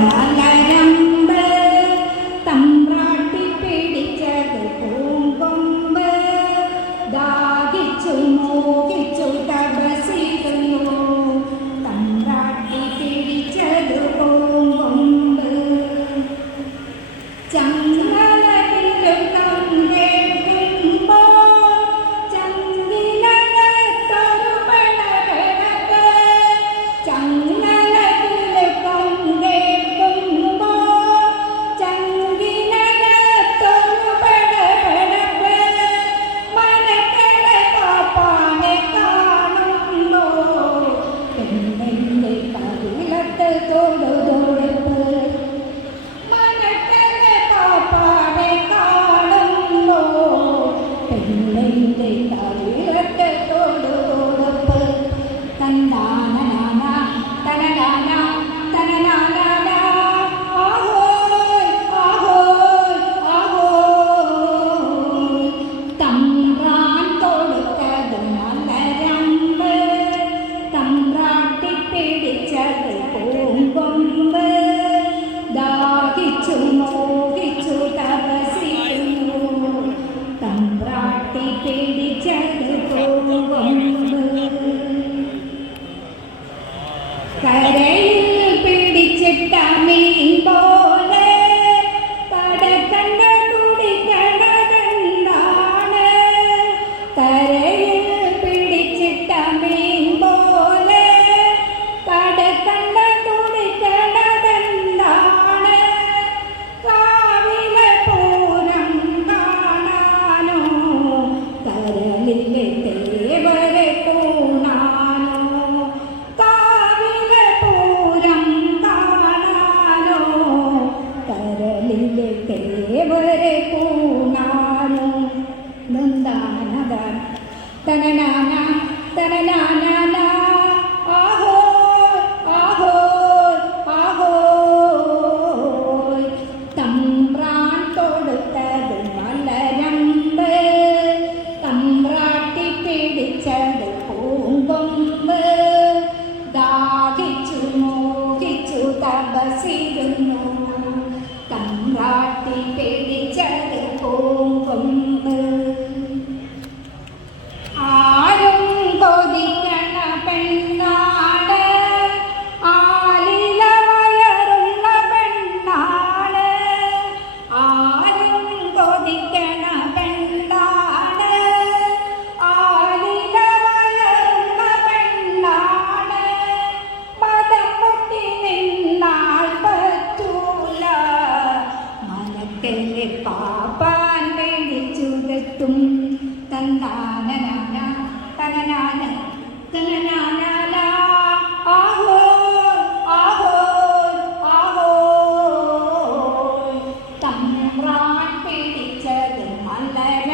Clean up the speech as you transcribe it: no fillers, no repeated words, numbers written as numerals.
മലരമ്പ് തമ്പ്രാട്ടി പിടിച്ചത് പൂങ്കൊമ്പ് ദാഹിച്ചു മോഹിച്ചു തപസിക്കുന്നു തമ്പ്രാട്ടി പിടിച്ചത് പൂങ്കൊമ്പ് ചങ്ങലകിലുക്കം കേൾക്കുമ്പോൾ ചങ്കിനകത്തൊരു പടപടപ്പ് ചങ്ങലകിലുക്കം കേൾക്കുമ്പോൾ ചങ്കിനകത്തൊരു പടപടപ്പ് മനക്കലെ പാപ്പാനെ കാണുന്നു പെണ്ണിന്റെ കവിളത്ത് തൊടുതൊടുപ്പ് മനക്കലെ പാപ്പാനെ കാണുന്നു പെണ്ണിന്റെ കവിളത്ത് തൊടുതൊടുപ്പ് തന്നാനാന തനനാന തനനാന ആഹോയ് ആഹോയ് ആഹോയ് തമ്പ്രാൻ തൊടുത്തത് മലരമ്പ് തമ്പ്രാട്ടി പിടിച്ചത് പൂങ്കൊമ്പ് ദാഹിച്ചു മോഹിച്ചു തപസിക്കുന്നു തമ്പ്രാട്ടി പിടിച്ചത് പൂങ്കൊമ്പ് കരയിൽ പിടിച്ചിട്ട മീൻ പോലെ കടക്കണ്ട കുടിക്കണതെന്താണ് കരയിൽ പിടിച്ചിട്ട മീൻ പോലെ കടക്കണ്ട കുടിക്കണതെന്താണ് കാവിലെ പൂരം കാണാനോ കരളിലെ തേവരെ പൂണാനോ കാവിലെ പൂരം കാണാനോ കരളിലെ തേവരെ പൂണാനോ നന്ദാനദ തനനാന തനനാന ആഹോയ് ആഹോയ് ആഹോയ് തമ്പ്രാൻ തൊടുത്തത് മലരമ്പ് തമ്പ്രാട്ടി പിടിച്ചത് പൂങ്കൊമ്പ് ദാഹിച്ചു മോഹിച്ചു തപസിരുന്നു തമ്പ്രാട്ടി പിടിച്ചത് പൂങ്കൊമ്പ് ആരും കൊതിക്കണ പെണ്ണാണ് ആലില വയറുള്ള പെണ്ണാണ് ആരും കൊതിക്കണ പെണ്ണാണ് ആലില വയറുള്ള പെണ്ണാണ് മതം പൊട്ടി നിന്നാൽ പറ്റൂല മനക്കലെ പാപ്പാൻ പിടിച്ചുതെത്തും തന്നാനനാന തനനാന തനനാന ആഹോയ് ആഹോയ് ആഹോയ് തമ്പ്രാൻ പിടിച്ചത് മലര